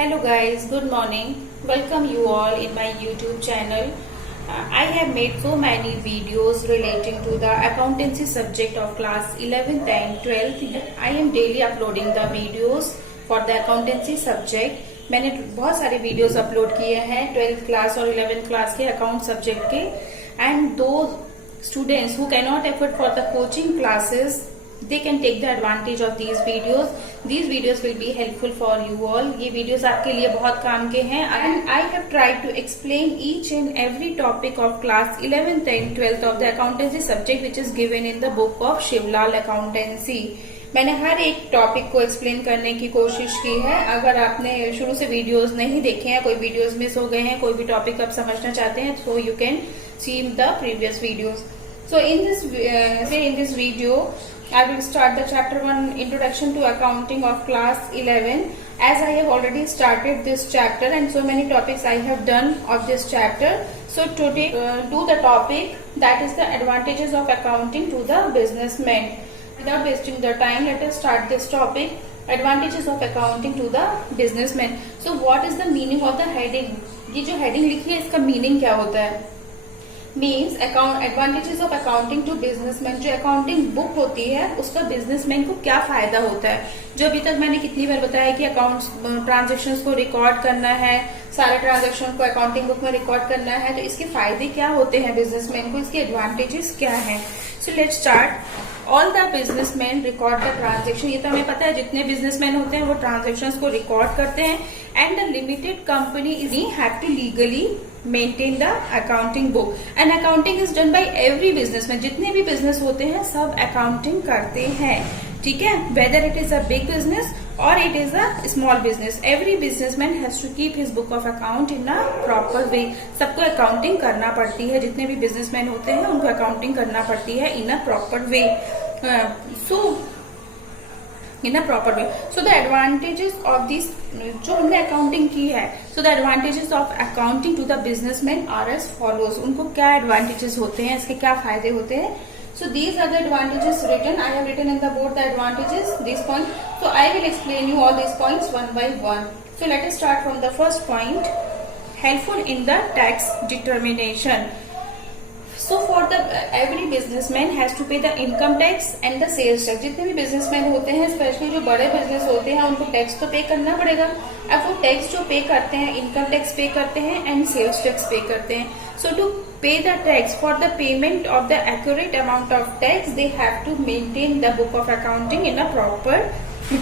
Hello guys, good morning. Welcome you all in my YouTube channel. I have made so many videos relating to the accountancy subject of class 11th and 12th. I am daily uploading the videos for the accountancy subject. मैंने बहुत सारे videos upload किए हैं 12th class और 11th class के account subject के and दो students who cannot afford for the coaching classes, they can take the advantage of these videos. These videos will be helpful for you all. ये videos आपके लिए बहुत काम के हैं and I have tried to explain each and every topic of class 11th and 12th of the accountancy subject which is given in the book of Shivlal accountancy. मैंने हर एक topic को एक्सप्लेन करने की कोशिश की है. अगर आपने शुरू से वीडियोस नहीं देखे हैं, कोई वीडियोस मिस हो गए हैं, कोई भी टॉपिक आप समझना चाहते हैं, so you can see the previous videos. So in this video, I will start the chapter 1 introduction to accounting of class 11 as I have already started this chapter and so many topics I have done of this chapter. So today do the topic that is the advantages of accounting to the businessman. Without wasting the time, let us start this topic, advantages of accounting to the businessman. So what is the meaning of the heading? ये जो heading लिखी है इसका meaning क्या होता है? Means advantages of accounting to businessman. जो accounting book होती है उसका बिजनेसमैन को क्या फायदा होता है. जो अभी तक मैंने कितनी बार बताया कि अकाउंट्स ट्रांजेक्शंस को रिकॉर्ड करना है, सारे ट्रांजेक्शन को अकाउंटिंग बुक में रिकॉर्ड करना है, तो इसके फायदे क्या होते हैं बिजनेसमैन को, इसके एडवांटेजेस क्या है. So let's start. All the businessman record the transaction. ये तो हमें पता है जितने बिजनेसमैन होते हैं वो ट्रांजेक्शंस को रिकॉर्ड करते हैं and the limited company is have to legally maintain the accounting book and accounting is done by every businessman. जितने भी बिजनेस होते हैं सब अकाउंटिंग करते हैं, ठीक है. Whether it is a big business और it is a small business, every businessman has to keep his book of account in a proper way. सबको अकाउंटिंग करना पड़ती है, जितने भी बिजनेसमैन होते हैं उनको अकाउंटिंग करना पड़ती है in a proper way. In a proper way. So the advantages of this, जो हमने अकाउंटिंग की है, so the advantages of accounting to the businessman are as follows. उनको क्या एडवांटेजेस होते हैं, इसके क्या फायदे होते हैं. So these are the advantages written. I have written in the board the advantages, these points. So I will explain you all these points one by one. So let us start from the first point. Helpful in the tax determination. So for the every businessman has to pay the income tax and the sales tax. जितने भी businessmen होते हैं, specially जो बड़े business होते हैं, उनको tax तो पे करना पड़ेगा. अब वो टैक्स जो पे करते हैं, इनकम टैक्स पे करते हैं एंड सेल्स टैक्स पे करते हैं. So to pay the tax, for the payment of the accurate amount of tax, they have to maintain the book of accounting in a proper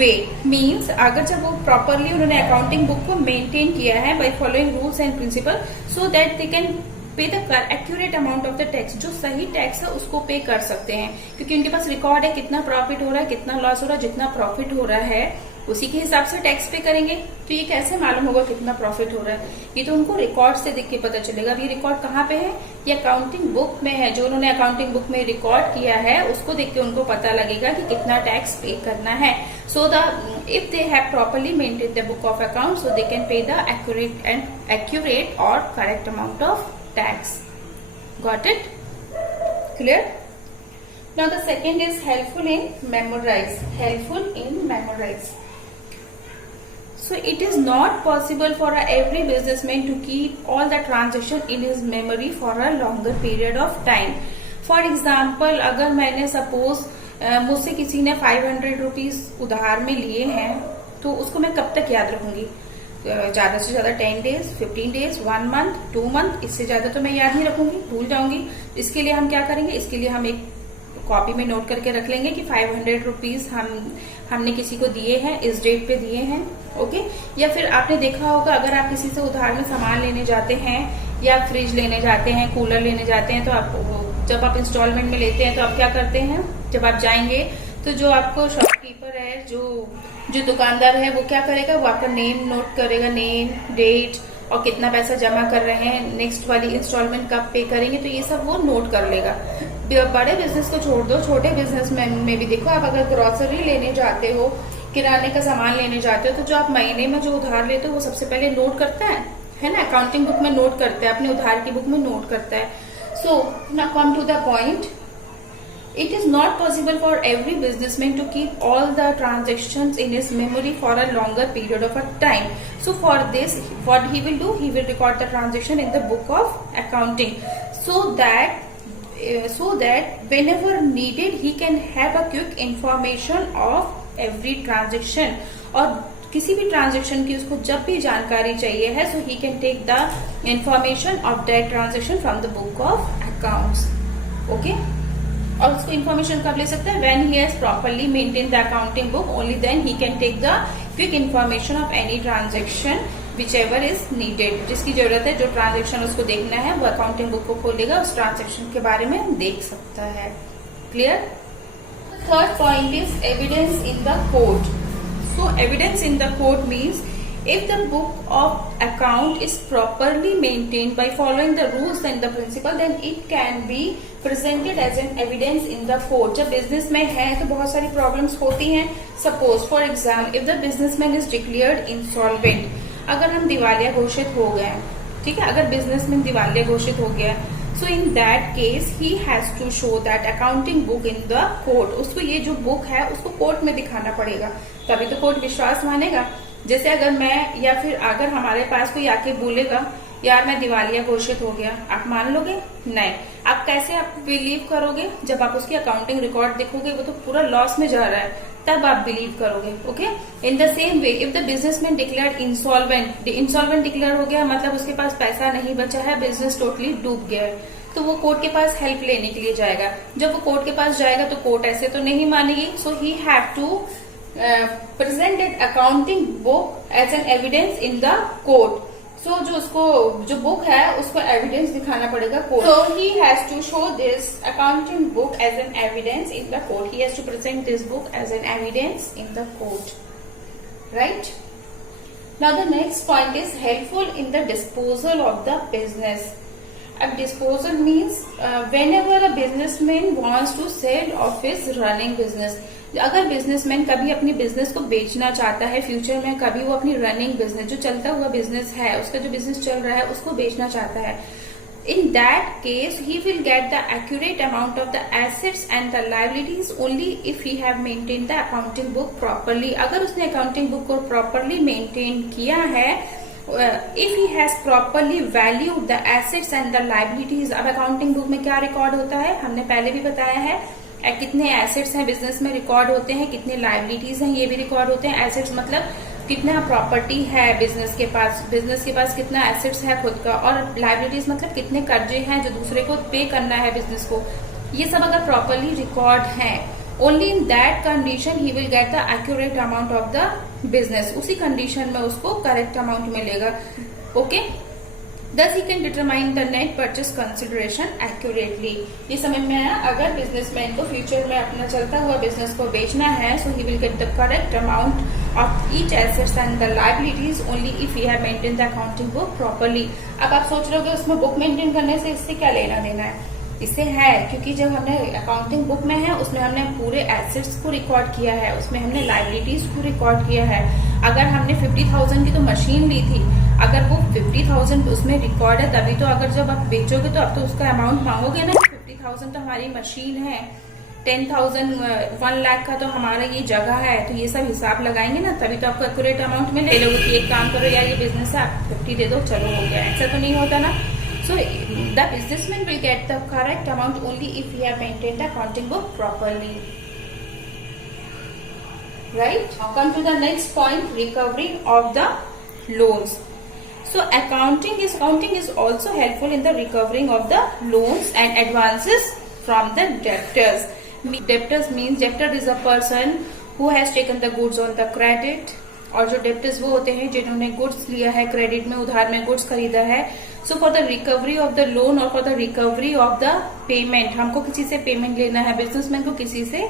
way. Means अगर जब वो properly उन्होंने accounting book को maintain किया है by following rules and principle, so that they can पे the accurate amount of the tax. जो सही टैक्स है उसको पे कर सकते हैं क्योंकि उनके पास रिकॉर्ड है कितना प्रॉफिट हो रहा है, कितना लॉस हो रहा है. जितना प्रॉफिट हो रहा है उसी के हिसाब से टैक्स पे करेंगे. तो ये कैसे मालूम होगा कितना प्रॉफिट हो रहा है, ये तो उनको रिकॉर्ड से देख के पता चलेगा. अब ये रिकॉर्ड कहाँ पे है, ये अकाउंटिंग बुक में है. जो उन्होंने अकाउंटिंग बुक में रिकॉर्ड किया है उसको देख के उनको पता लगेगा कि कितना टैक्स पे करना है. So the if they have properly maintain the book of account, so they can pay the accurate और correct amount of tax. Got it? Clear? Now the second is helpful in memorize. Helpful in memorize. So it is not possible for every businessman to keep all the transaction in his memory for a longer period of time. For example, अगर मैंने suppose मुझसे किसी ने 500 rupees उधार में लिए हैं तो उसको मैं कब तक याद रखूंगी. ज्यादा से ज्यादा 10 डेज, 15 डेज, 1 मंथ, 2 मंथ, इससे ज्यादा तो मैं याद नहीं रखूंगी, भूल जाऊंगी. इसके लिए हम क्या करेंगे, इसके लिए हम एक कॉपी में नोट करके रख लेंगे कि 500 रुपीज हमने किसी को दिए हैं, इस डेट पे दिए हैं. ओके. या फिर आपने देखा होगा अगर आप किसी से उधार में सामान लेने जाते हैं या फ्रिज लेने जाते हैं, कूलर लेने जाते हैं, तो आप जब आप इंस्टॉलमेंट में लेते हैं तो आप क्या करते हैं, जब आप जाएंगे तो जो आपको शॉपकीपर है, जो दुकानदार है, वो क्या करेगा, वो आपका नेम नोट करेगा, नेम, डेट और कितना पैसा जमा कर रहे हैं, नेक्स्ट वाली इंस्टॉलमेंट कब पे करेंगे, तो ये सब वो नोट कर लेगा. बड़े बिजनेस को छोड़ दो, छोटे बिजनेस में भी देखो, आप अगर ग्रोसरी लेने जाते हो, किराने का सामान लेने जाते हो, तो जो आप महीने में जो उधार लेते हो वो सबसे पहले नोट करता है ना, अकाउंटिंग बुक में नोट करता है, अपने उधार की बुक में नोट करता है. So now come to the point. It is not possible for every businessman to keep all the transactions in his memory for a longer period of a time. So for this, what he will do, he will record the transaction in the book of accounting, so that whenever needed he can have a quick information of every transaction. और किसी भी transaction की उसको जब भी जानकारी चाहिए है, so he can take the information of that transaction from the book of accounts. Okay? और उसको इन्फॉर्मेशन कब ले सकता है? When he has properly maintained the accounting book, only then he can take the quick information of any transaction whichever is needed. जिसकी जरूरत है, जो ट्रांजेक्शन उसको देखना है, वो अकाउंटिंग बुक को खोलेगा, उस ट्रांजेक्शन के बारे में देख सकता है. Clear? Third point is evidence in the court. So evidence in the court means if the book of account is properly maintained by following the rules and the principle, then it can be presented as an evidence in the court. जब business में है तो बहुत सारी problems होती हैं. Suppose for example if the businessman is declared insolvent, अगर हम दिवालिया घोषित हो गए, ठीक है, अगर बिजनेसमैन दिवालिया घोषित हो गया, so in that case he has to show that accounting book in the court. उसको ये जो बुक है उसको कोर्ट में दिखाना पड़ेगा, तभी तो कोर्ट विश्वास मानेगा. जैसे अगर मैं या फिर अगर हमारे पास कोई आके बोलेगा यार मैं दिवालिया घोषित हो गया, आप मान लोगे? नहीं. आप कैसे आप बिलीव करोगे? जब आप उसकी अकाउंटिंग रिकॉर्ड देखोगे वो तो पूरा लॉस में जा रहा है, तब आप बिलीव करोगे. Okay. In the same way if the businessman declared insolvent, insolvent declare हो गया मतलब उसके पास पैसा नहीं बचा है, बिजनेस टोटली डूब गया है, तो वो कोर्ट के पास हेल्प लेने के लिए जाएगा. जब वो कोर्ट के पास जाएगा तो कोर्ट ऐसे तो नहीं मानेगी. So he have to present that accounting book as an evidence in the court. So जो उसको जो बुक है उसको एविडेंस दिखाना पड़ेगा court. So he has to show this accounting book as an evidence in the court. He has to present this book as an evidence in the court. Right? Now the next point is helpful in the disposal of the business. अब disposal means whenever a businessman wants to sell off his running business. अगर businessman कभी अपनी business को बेचना चाहता है future में, कभी वो अपनी रनिंग बिजनेस जो चलता हुआ बिजनेस है उसका जो बिजनेस चल रहा है उसको बेचना चाहता है, इन that case he will get the accurate amount of the assets and the liabilities only if he have maintain the accounting book properly. अगर उसने अकाउंटिंग बुक को प्रॉपरली मेंटेन किया है, if he has properly valued the assets and the liabilities. अब accounting book में क्या record होता है, हमने पहले भी बताया है, कितने एसेट्स हैं बिजनेस में रिकॉर्ड होते हैं, कितने लायबिलिटीज हैं ये भी रिकॉर्ड होते हैं. एसेट्स मतलब कितना प्रॉपर्टी है बिजनेस के पास कितना एसेट्स है खुद का, और लायबिलिटीज मतलब कितने कर्जे हैं जो दूसरे को पे करना है बिजनेस को. ये सब अगर प्रॉपरली रिकॉर्ड है, only in that condition he will get the accurate amount of the business. उसी कंडीशन में उसको करेक्ट अमाउंट मिलेगा. Okay. Thus he can determine the net purchase consideration accurately. ये समझ में आया? अगर बिजनेसमैन को फ्यूचर में अपना चलता हुआ बिजनेस को बेचना है, so he will get the correct amount of each assets and the liabilities only if he have maintained the accounting book properly. अब आप सोच रहे हो कि उसमें बुक मेंटेन करने से इससे क्या लेना देना है? इससे है, क्योंकि जब हमने अकाउंटिंग बुक में है उसमें हमने पूरे एसेट्स को रिकॉर्ड किया है, उसमें हमने लायबिलिटीज को रिकॉर्ड किया है. अगर हमने 50,000 की तो मशीन ली थी, अगर वो 50,000 उसमें रिकॉर्ड है, तभी तो अगर जब आप बेचोगे तो अब तो उसका अमाउंट मांगोगे ना. 50,000 तो हमारी मशीन है, 10,000 1 लाख का तो हमारा ये जगह है, तो ये सब हिसाब लगाएंगे ना, तभी तो आपको एक्यूरेट अमाउंट मिलेगा. कि एक काम करो यार ये बिजनेस है, आप 50 दे दो, चलो हो गया. ऐसा तो नहीं होता ना. So the businessman will get the correct amount only if he have maintained the accounting book properly. Right? Now come to the next point, recovery of the loans. So accounting is also helpful in the recovering of the loans and advances from the debtors. Debtors means debtor is a person who has taken the goods on the credit. और जो debtors वो होते हैं जिन्होंने goods लिया है credit में, उधार में गुड्स खरीदा है. So for the recovery of the loan और for the recovery of the payment, हमको किसी से पेमेंट लेना है, बिजनेसमैन को किसी से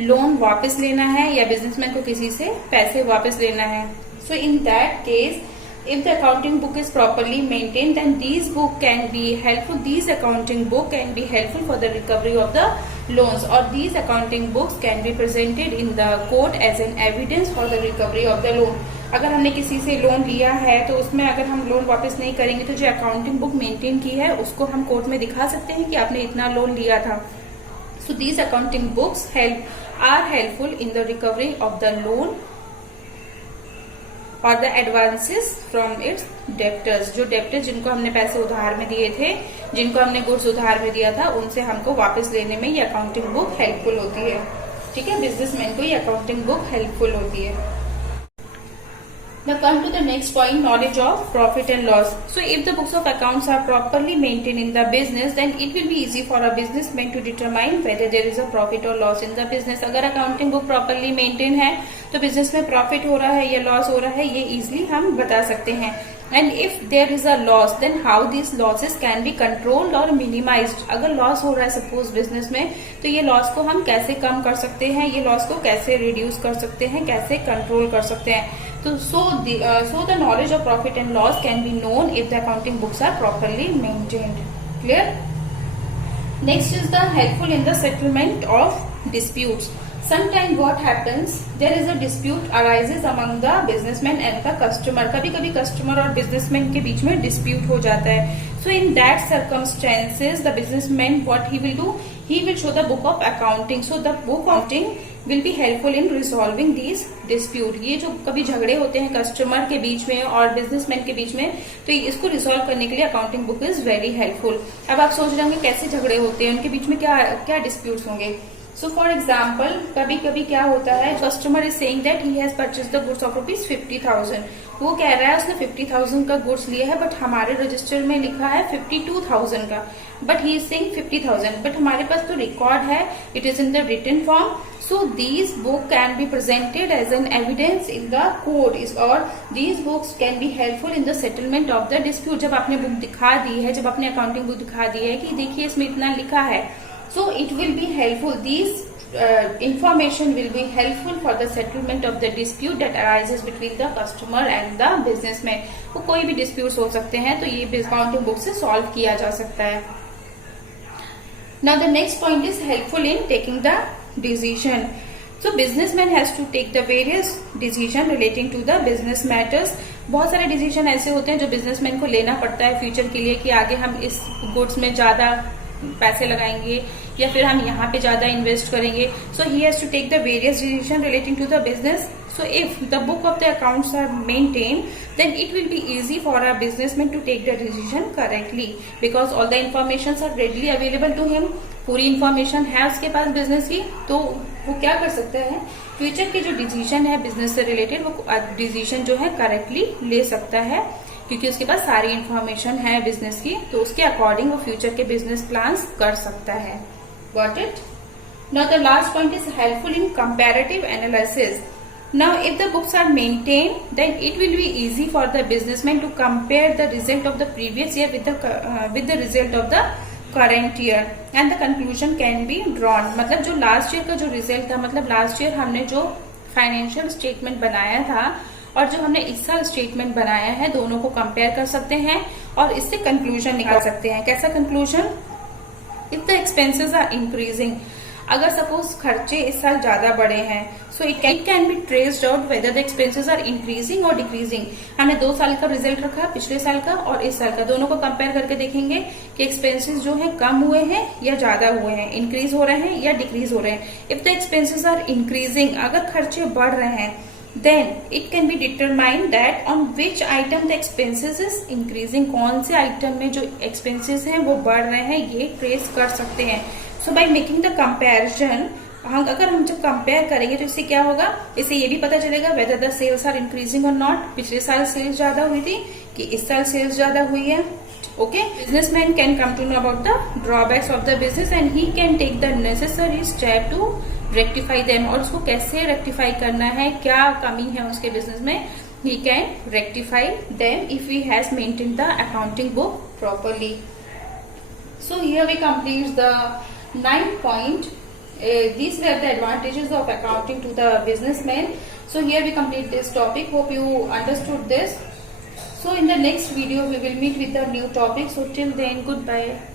लोन वापस लेना है या बिजनेसमैन को किसी से पैसे वापस लेना है. So in that case if the accounting book is properly maintained, then these book can be helpful. These accounting book can be helpful for the recovery of the loans, or these accounting books can be presented in the court as an evidence for the recovery of the loan. अगर हमने किसी से loan लिया है तो उसमें अगर हम लोन वापस नहीं करेंगे तो जो अकाउंटिंग बुक मेंटेन की है उसको हम कोर्ट में दिखा सकते हैं कि आपने इतना लोन लिया था. So these accounting books are helpful in the recovery of the loan और the advances from its debtors. जो डेप्टर्स जिनको हमने पैसे उधार में दिए थे, जिनको हमने गुड्स उधार में दिया था, उनसे हमको वापस लेने में ये अकाउंटिंग बुक हेल्पफुल होती है। ठीक है, बिजनेसमैन को ये अकाउंटिंग बुक हेल्पफुल होती है। Now come to the next point, knowledge of profit and loss. So if the books of accounts are properly maintained in the business, then it will be easy for a businessman to determine whether there is a profit or loss in the business. अगर accounting book properly maintained है तो business में profit हो रहा है या loss हो रहा है, ये easily हम बता सकते हैं। And if there is a loss, then how these losses can be controlled or minimized. अगर loss हो रहा है suppose business में, तो ये loss को हम कैसे कम कर सकते हैं, ये loss को कैसे reduce कर सकते हैं, कैसे control कर सकते हैं। तो so the knowledge of profit and loss can be known if the accounting books are properly maintained. Clear? Next is the helpful in the settlement of disputes. Sometimes what happens, there is a dispute arises among the businessman and the customer. कभी कभी customer और businessman के बीच में dispute हो जाता है। So in that circumstances, the businessman what he will do, he will show the book of accounting. So the book of accounting will be helpful in resolving these dispute. ये जो कभी झगड़े होते हैं कस्टमर के बीच में और बिजनेसमैन के बीच में, तो इसको रिजॉल्व करने के लिए accounting book is very helpful. अब आप सोच रहे होंगे कैसे झगड़े होते हैं, उनके बीच में क्या क्या डिस्प्यूट्स होंगे। सो फॉर एग्जाम्पल, कभी कभी क्या होता है, customer is saying that he has purchase the goods of ₹50,000। वो कह रहा है उसने 50,000 का गुड्स लिया है, बट हमारे रजिस्टर में लिखा है 52,000 का, but he is saying 50,000, but हमारे पास तो रिकॉर्ड है, it is in the written form. So these book can be presented as an evidence in the court or these books can be helpful in the settlement of the dispute. जब आपने book दिखा दी है, जब आपने accounting book दिखा दी है कि देखिए इसमें इतना लिखा है, so it will be helpful. These information will be helpful for the settlement of the dispute that arises between the customer and the businessman. वो कोई भी disputes हो सकते हैं, तो ये अकाउंटिंग बुक से सॉल्व किया जा सकता है। Now the next point is helpful in taking the decision. So businessman has to take the various decision relating to the business matters. बहुत सारे डिसीजन ऐसे होते हैं जो बिजनेसमैन को लेना पड़ता है फ्यूचर के लिए, कि आगे हम इस गुड्स में ज्यादा पैसे लगाएंगे या फिर हम यहाँ पे ज्यादा इन्वेस्ट करेंगे। So he has to take the various decision relating to the business. So if the book of the accounts are maintained, then it will be easy for a businessman to take the decision correctly because all the informations are readily available to him. पूरी information है उसके पास business की, तो वो क्या कर सकता है, फ्यूचर के जो डिसीजन है बिजनेस से रिलेटेड, वो डिसीजन जो है करेक्टली ले सकता है क्योंकि उसके पास सारी इंफॉर्मेशन है बिजनेस की, तो उसके अकॉर्डिंग वो फ्यूचर के बिजनेस प्लान्स कर सकता है. Got it? Now the last point is helpful in comparative analysis. Now, if the books are maintained, then it will be easy for the businessman to compare the result of the previous year with the result of the current year, and the conclusion can be drawn. मतलब जो last year का जो result था, मतलब last year हमने जो financial statement बनाया था और जो हमने इस साल स्टेटमेंट बनाया है, दोनों को कंपेयर कर सकते हैं और इससे कंक्लूजन निकाल सकते हैं. कैसा conclusion? If the expenses are increasing, अगर सपोज खर्चे इस साल ज्यादा बढ़े हैं, so it can be traced out whether the expenses are increasing और डिक्रीजिंग. हमने 2 साल का रिजल्ट रखा, पिछले साल का और इस साल का, दोनों को कंपेयर करके देखेंगे कि एक्सपेंसेस जो है कम हुए हैं या ज्यादा हुए हैं, इंक्रीज हो रहे हैं या डिक्रीज हो रहे हैं. If the expenses are increasing, अगर खर्चे बढ़ रहे हैं, then it can be determined that on which item the expenses is increasing. कौन से आइटम में जो एक्सपेंसेस हैं वो बढ़ रहे हैं, ये ट्रेस कर सकते हैं. सो बाय मेकिंग द कंपैरिजन, अगर हम जब कंपेयर करेंगे तो इससे क्या होगा, इससे ये भी पता चलेगा whether the sales are increasing और नॉट. पिछले साल सेल्स ज्यादा हुई थी कि इस साल सेल्स ज्यादा हुई है. Okay, businessman can come to know about the drawbacks of the business and he can take the necessary step to rectify them. और उसको कैसे रेक्टिफाई करना है, क्या कमी है उसके बिजनेस में, he can rectify them if he has maintained the accounting book properly. So here we complete the 9th point. These were the advantages of accounting to the businessman. So here we complete this topic. Hope you understood this. So in the next video we will meet with a new topic. So till then, goodbye.